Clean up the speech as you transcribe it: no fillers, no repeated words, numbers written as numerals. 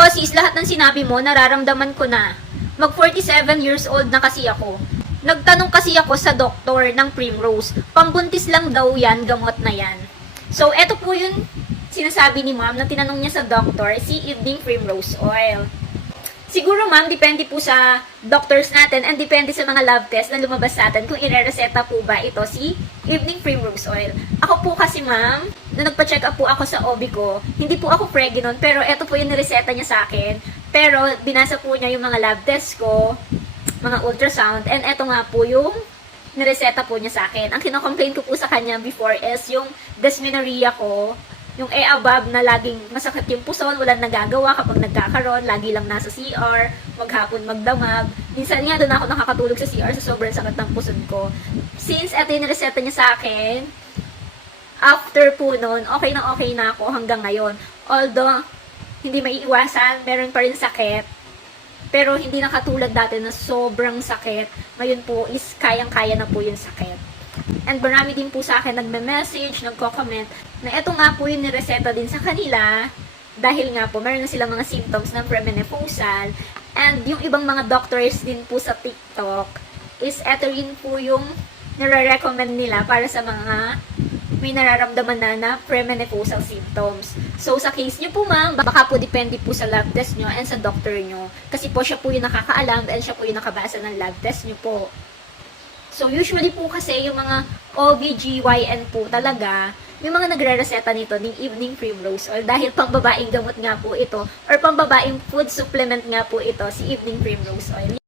Ako sis, lahat ng sinabi mo, nararamdaman ko na. Mag 47 years old na kasi ako. Nagtanong kasi ako sa doktor ng Primrose. Pambuntis lang daw yan, gamot na yan. So, eto po yung sinasabi ni ma'am na tinanong niya sa doktor, si Evening Primrose Oil. Siguro ma'am, depende po sa doctors natin and depende sa mga lab test na lumabas sa atin kung ire-reseta po ba ito si Evening Primrose Oil. Ako po kasi ma'am, na nagpa-check up po ako sa OB ko, hindi po ako pregnant pero ito po yung nireseta niya sa akin. Pero binasa po niya yung mga lab test ko, mga ultrasound, and ito nga po yung nireseta po niya sa akin. Ang kinocomplain ko po sa kanya before is yung dysmenorrhea ko, yung above na laging masakit yung puson, walang nagagawa kapag nagkakaroon, lagi lang nasa CR, maghapon magdamag. Minsan nga doon ako nakakatulog sa CR sa sobrang sakit ng puson ko. Since ito yung nireseta niya sa akin, after po nun, okay na ako hanggang ngayon. Although, hindi maiiwasan, meron pa rin sakit. Pero hindi na katulad dati na sobrang sakit. Ngayon po is kayang-kaya na po yung sakit. And marami din po sa akin nagme-message, nagko-comment na eto nga po yung nireseta din sa kanila dahil nga po meron na silang mga symptoms ng premenopausal. And yung ibang mga doctors din po sa TikTok is eto rin po yung nire-recommend nila para sa mga may nararamdaman na premenopausal symptoms. So, sa case nyo po ma'am, baka po depende po sa lab test nyo and sa doctor nyo. Kasi po siya po yung nakakaalam and siya po yung nakabasa ng lab test nyo po. So, usually po kasi yung mga OBGYN po talaga, may mga nagre-reseta nito ng Evening Primrose Oil dahil pangbabaeng gamot nga po ito or pangbabaeng food supplement nga po ito si Evening Primrose Oil.